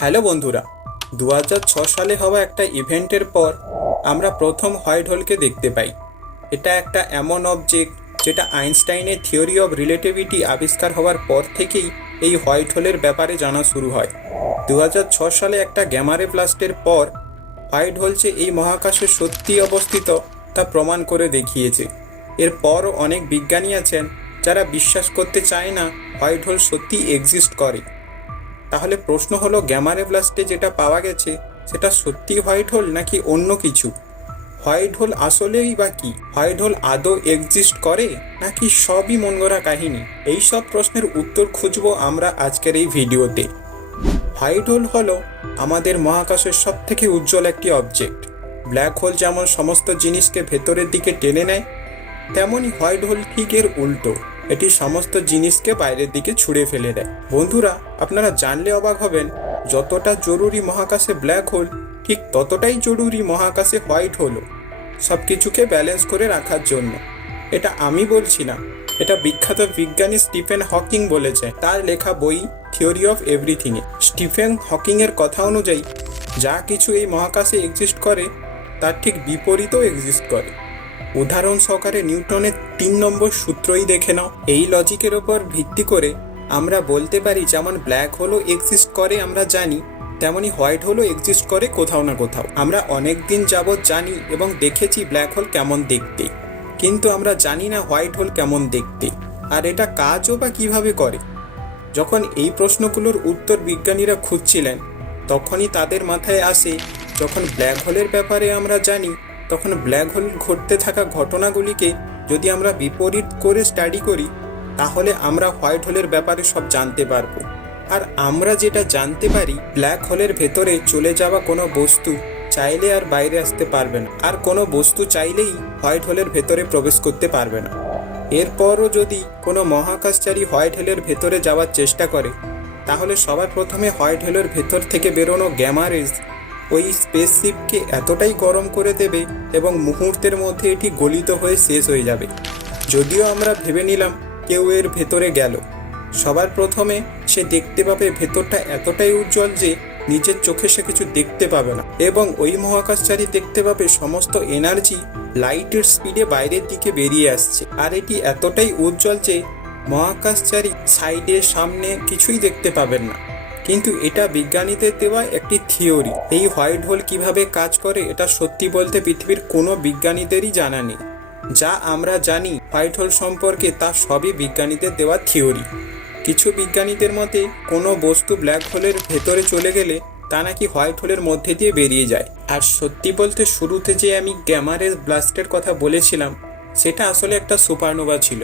Hello বন্ধুরা দু সালে হওয়া একটা ইভেন্টের পর আমরা প্রথম হোয়াইট হোলকে দেখতে পাই। এটা একটা এমন অবজেক্ট যেটা আইনস্টাইনের থিওরি অফ রিলেটিভিটি আবিষ্কার হওয়ার পর থেকেই এই হোয়াইট হোলের ব্যাপারে জানা শুরু হয়। দু সালে একটা গ্যামারে ব্লাস্টের পর হোয়াইট হোল যে এই মহাকাশে সত্যি অবস্থিত তা প্রমাণ করে দেখিয়েছে। এরপর অনেক বিজ্ঞানী আছেন যারা বিশ্বাস করতে চায় না হোয়াইট হোল সত্যি এক্সিস্ট করে। তাহলে প্রশ্ন হলো গ্যামারে ব্লাস্টে যেটা পাওয়া গেছে, সেটা সত্যি হোয়াইট হোল নাকি অন্য কিছু? হোয়াইট হোল আসলেই বা কি? হোয়াইট হোল আদৌ এক্সিস্ট করে, নাকি সবই মন গড়া কাহিনী? এই সব প্রশ্নের উত্তর খুঁজবো আমরা আজকের এই ভিডিওতে। হোয়াইট হোল হলো আমাদের মহাকাশের সব থেকে উজ্জ্বল একটি অবজেক্ট ব্ল্যাক হোল যেমন সমস্ত জিনিসকে ভেতরের দিকে টেনে নেয় তেমনই হোয়াইট হোল ঠিক এর উল্টো। এটি সমস্ত জিনিসকে বাইরের দিকে ছুঁড়ে ফেলে দেয়। বন্ধুরা, আপনারা জানলে অবাক হবেন যতটা জরুরি মহাকাশে ব্ল্যাক হোল, ঠিক ততটাই জরুরি মহাকাশে হোয়াইট হোলও সব কিছুকে ব্যালেন্স করে রাখার জন্য। এটা আমি বলছি না, এটা বিখ্যাত বিজ্ঞানী স্টিফেন হকিং বলেছে। তার লেখা বই থিওরি অফ এভরিথিংয়ে স্টিফেন হকিংয়ের কথা অনুযায়ী, যা কিছু এই মহাকাশে এক্সিস্ট করে, তার ঠিক বিপরীতও এক্সিস্ট করে। উদাহরণ সহকারে নিউটনের তিন নম্বর সূত্রই দেখে নাও। এই লজিকের ওপর ভিত্তি করে আমরা বলতে পারি, যেমন ব্ল্যাক হোলও এক্সিস্ট করে, আমরা জানি। তেমনি হোয়াইট হোলও এক্সিস্ট করে কোথাও না কোথাও। আমরা অনেক দিন যাবৎ জানি এবং দেখেছি ব্ল্যাক হোল কেমন দেখতে। কিন্তু আমরা জানি না হোয়াইট হোল কেমন দেখতে। আর এটা কাজও বা কীভাবে করে? যখন এই প্রশ্নগুলোর উত্তর বিজ্ঞানীরা খুঁজছিলেন, তখনই তাদের মাথায় আসে, যখন ব্ল্যাক হোলের ব্যাপারে আমরা জানি তখন ব্ল্যাক হোল ঘটতে থাকা ঘটনাগুলিকে যদি আমরা বিপরীত করে স্টাডি করি, তাহলে আমরা হোয়াইট হোলের ব্যাপারে সব জানতে পারব। আর আমরা যেটা জানতে পারি, ব্ল্যাক হোলের ভেতরে চলে যাওয়া কোনো বস্তু চাইলে আর বাইরে আসতে পারবে না। আর কোনো বস্তু চাইলেই হোয়াইট হোলের ভেতরে প্রবেশ করতে পারবে না। এরপরও যদি কোনো মহাকাশচারী হোয়াইট হোলের ভেতরে যাওয়ার চেষ্টা করে, তাহলে সবার প্রথমে হোয়াইট হোলের ভেতর থেকে বেরোনো গ্যামা রেজ ওই স্পেসশিপকে এতটাই গরম করে দেবে এবং মুহূর্তের মধ্যে এটি গলিত হয়ে শেষ হয়ে যাবে। যদিও আমরা ভেবে নিলাম কেউ এর ভেতরে গেল। সবার প্রথমে সে দেখতে পাবে ভেতরটা এতটাই উজ্জ্বল যে নিজের চোখে সে কিছু দেখতে পাবে না এবং ওই মহাকাশচারী দেখতে পাবে সমস্ত এনার্জি লাইটের স্পিডে বাইরের দিকে বেরিয়ে আসছে। আর এটি এতটাই উজ্জ্বল যে মহাকাশচারী সাইডে সামনে কিছুই দেখতে পাবেন না। কিন্তু এটা বিজ্ঞানীদের দেওয়া একটি থিওরি। এই হোয়াইট হোল কীভাবে কাজ করে, এটা সত্যি বলতে পৃথিবীর কোনো বিজ্ঞানীদেরই জানা নেই। যা আমরা জানি, হোয়াইট হোল সম্পর্কে তা সবই বিজ্ঞানীদের দেওয়া থিওরি। কিছু বিজ্ঞানীদের মতে, কোনো বস্তু ব্ল্যাক হোলের ভেতরে চলে গেলে তা নাকি হোয়াইট হোলের মধ্যে দিয়ে বেরিয়ে যায়। আর সত্যি বলতে শুরুতে যে আমি গ্যামারের ব্লাস্টের কথা বলেছিলাম, সেটা আসলে একটা সুপারনোভা ছিল,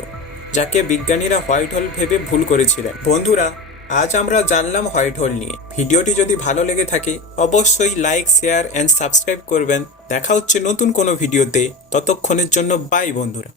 যাকে বিজ্ঞানীরা হোয়াইট হোল ভেবে ভুল করেছিলেন। বন্ধুরা আজ আমরা জানলাম হোয়াইট হোল নিয়ে। ভিডিওটি যদি ভালো লেগে থাকে, অবশ্যই লাইক, শেয়ার অ্যান্ড সাবস্ক্রাইব করবেন। দেখা হচ্ছে নতুন কোনো ভিডিওতে। ততক্ষণের জন্য বাই বন্ধুরা।